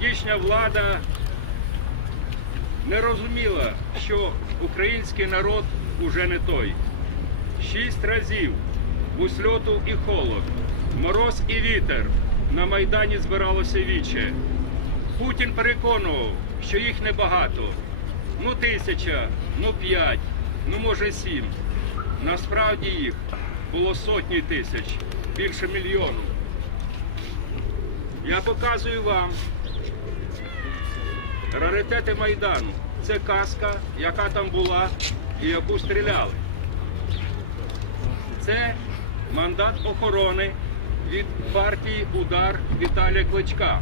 Тодішня влада не розуміла, що український народ уже не той. Шість разів у сльоту і холод, мороз і вітер на Майдані збиралося віче. Путін переконував, що їх небагато. Ну тисяча, ну п'ять, ну може сім. Насправді їх було сотні тисяч, більше мільйону. Я показую вам раритети Майдану. Це казка, яка там була і яку стріляли. Це мандат охорони від партії Удар Віталія Кличка.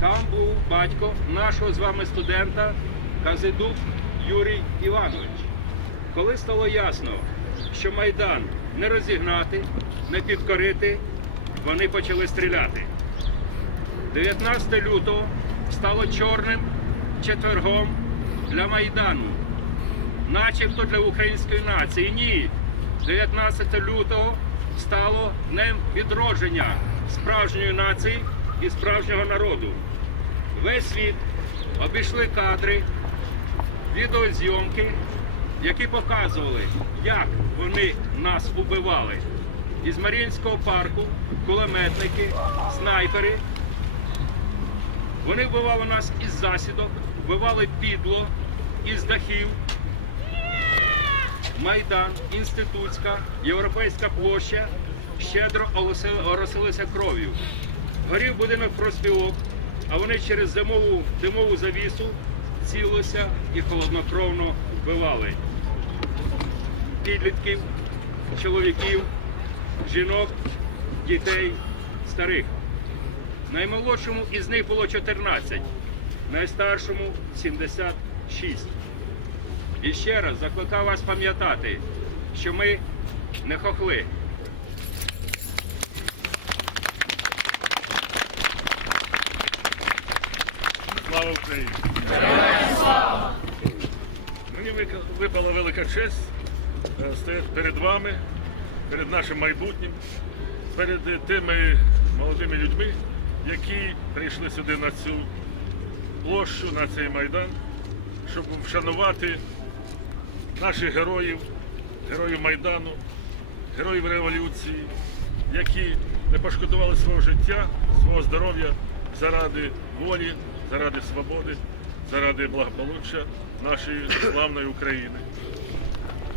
Там був батько нашого з вами студента Казидук Юрій Іванович. Коли стало ясно, що Майдан не розігнати, не підкорити, вони почали стріляти. 19 лютого стало чорним четвергом для Майдану, начебто для української нації. Ні. 19 лютого стало днем відродження справжньої нації і справжнього народу. Весь світ обійшли кадри, відеозйомки, які показували, як вони нас убивали. Із Маріїнського парку кулеметники, снайпери. Вони вбивали нас із засідок, вбивали підло, із дахів. Майдан, Інститутська, Європейська площа щедро оросилися кров'ю. Горів будинок профспілок, а вони через зимову димову завісу цілилися і холоднокровно вбивали. Підлітків, чоловіків, жінок, дітей, старих. Наймолодшому із них було 14, найстаршому 76. І ще раз закликаю вас пам'ятати, що ми не хохли. Слава Україні! Мені випала велика честь е, стояти перед вами, перед нашим майбутнім, перед тими молодими людьми, які прийшли сюди на цю площу, на цей майдан, щоб вшанувати наших героїв, героїв Майдану, героїв революції, які не пошкодували свого життя, свого здоров'я заради волі, заради свободи, заради благополуччя нашої славної України.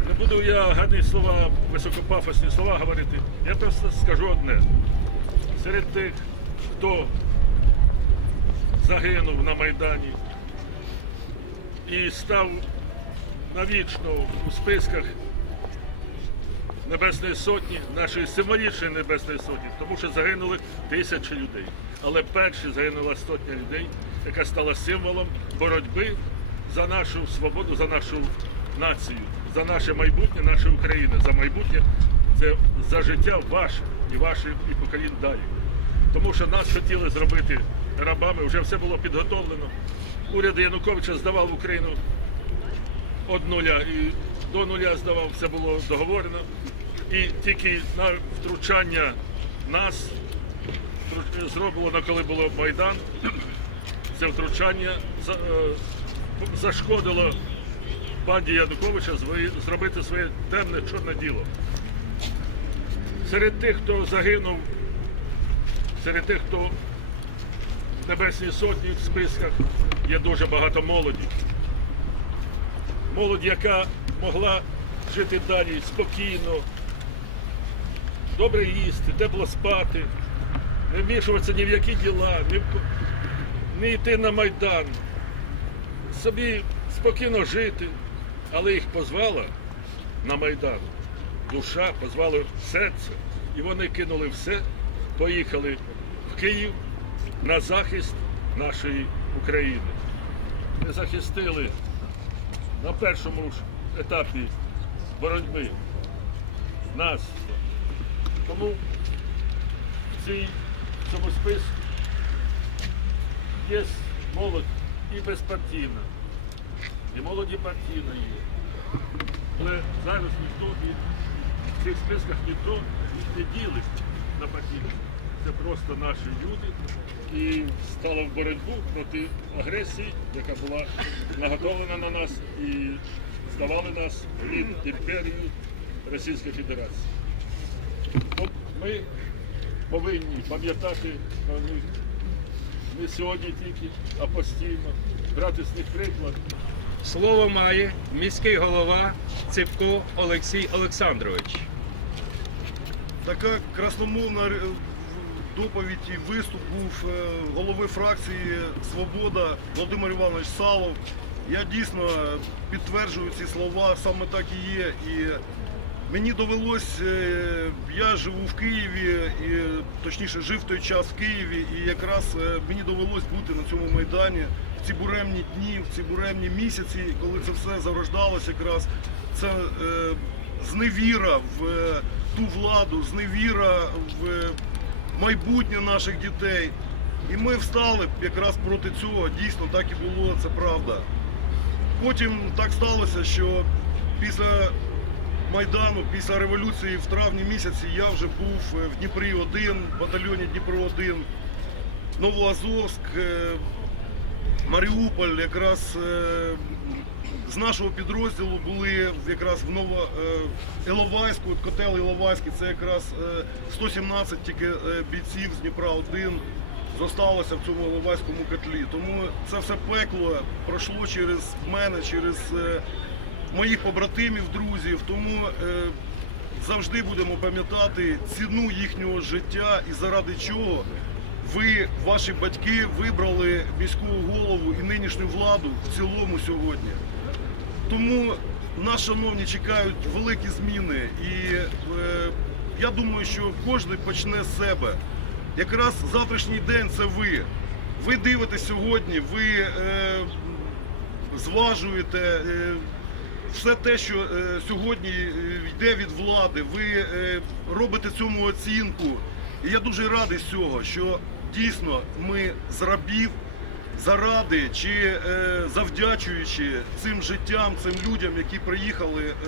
Не буду я гарні слова, високопафосні слова говорити. Я просто скажу одне. Серед тих, хто загинув на Майдані і став навічно у списках Небесної Сотні, нашої символічної Небесної Сотні, тому що загинули тисячі людей. Але перші загинула сотня людей, яка стала символом боротьби за нашу свободу, за нашу націю, за наше майбутнє, нашої України, за майбутнє це за життя ваше і ваших і поколінь далі. Тому що нас хотіли зробити рабами, вже все було підготовлено. Уряд Януковича здавав Україну від нуля і до нуля здавав, все було договорено. І тільки на втручання нас зроблено, коли було Майдан, це втручання е, зашкодило банді Януковича зробити своє темне чорне діло. Серед тих, хто загинув, серед тих, хто в Небесній Сотні в списках, є дуже багато молоді. Молодь, яка могла жити далі спокійно, добре їсти, тепло спати, не вмішуватися ні в які діла, в не йти на Майдан, собі спокійно жити, але їх позвала на Майдан. Душа, позвала серце, і вони кинули все, поїхали в Київ на захист нашої України. Ми захистили на першому ж етапі боротьби нас. Тому в цій цьому списку є молодь і безпартійна, і молоді партійна є. Але зараз ніхто в цих списках ніхто не ділить на партійність. Це просто наші люди. І стала в боротьбу проти агресії, яка була наготовлена на нас і здавали нас під імперію Російської Федерації. От Ми повинні пам'ятати про них не сьогодні тільки, а постійно, брати з них приклад. Слово має міський голова Ципко Олексій Олександрович. Така красномовна доповідь і виступ був е, голови фракції Свобода Володимир Іванович Салов. Я дійсно е, підтверджую ці слова, саме так і є. І мені довелось, е, я живу в Києві, і точніше жив той час в Києві, і якраз мені довелось бути на цьому майдані в ці буремні дні, в ці буремні місяці, коли це все зарождалось, якраз це е, зневіра в ту владу, зневіра в майбутнє наших дітей. І ми встали якраз проти цього. Дійсно, так і було, це правда. Потім так сталося, що після Майдану, після революції в травні місяці я вже був е, в Дніпрі 1 в батальйоні Дніпро 1 Новоазовськ, е, Маріуполь, якраз е, з нашого підрозділу були якраз в Ново е, Іловайську, от котел Іловайський, це якраз е, 117 тільки е, бійців з Дніпра 1 зосталося в цьому Іловайському котлі. Тому це все пекло пройшло через мене, через моїх побратимів, друзів. Тому завжди будемо пам'ятати ціну їхнього життя і заради чого ви, ваші батьки, вибрали міську голову і нинішню владу в цілому сьогодні. Тому нас, шановні, чекають великі зміни. І е, я думаю, що кожен почне з себе. Якраз завтрашній день це ви. Ви дивитесь сьогодні, ви е, зважуєте е, все те, що е, сьогодні е, йде від влади. Ви е, робите цьому оцінку. І я дуже радий з цього, що дійсно ми з рабів заради чи е, завдячуючи цим життям, цим людям, які приїхали е,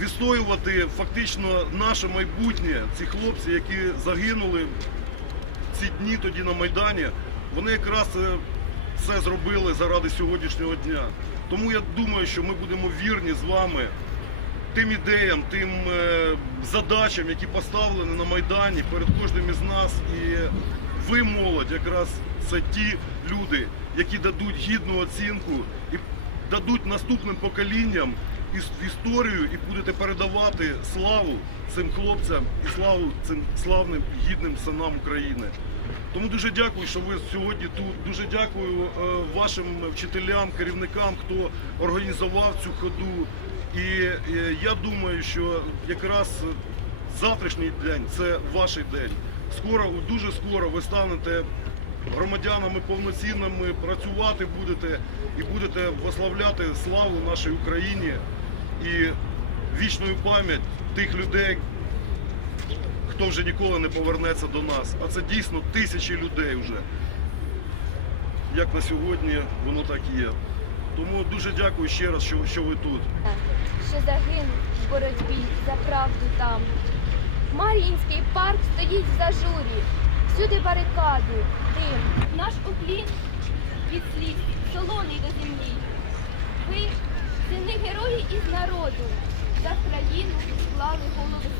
відстоювати фактично наше майбутнє, ці хлопці, які загинули ці дні тоді на Майдані, вони якраз це зробили заради сьогоднішнього дня. Тому я думаю, що ми будемо вірні з вами тим ідеям, тим е, задачам, які поставлені на Майдані перед кожним із нас. І ви, молодь, якраз це ті люди, які дадуть гідну оцінку і дадуть наступним поколінням іс- історію і будете передавати славу цим хлопцям і славу цим славним гідним синам України. Тому дуже дякую, що ви сьогодні тут. Дуже дякую е, вашим вчителям, керівникам, хто організував цю ходу. І е, я думаю, що якраз завтрашній день це ваш день. Скоро, дуже скоро ви станете громадянами повноцінними, працювати будете і будете прославляти славу нашій Україні і вічну пам'ять тих людей, хто вже ніколи не повернеться до нас. А це дійсно тисячі людей вже. Як на сьогодні воно так і є. Тому дуже дякую ще раз, що, що ви тут. Що загинув в боротьбі за правду там. Мар'їнський парк стоїть в зажурі, всюди барикади, дим. Наш уклін від слід, солоний до землі. Ви, сини герої із народу, за країну склали голови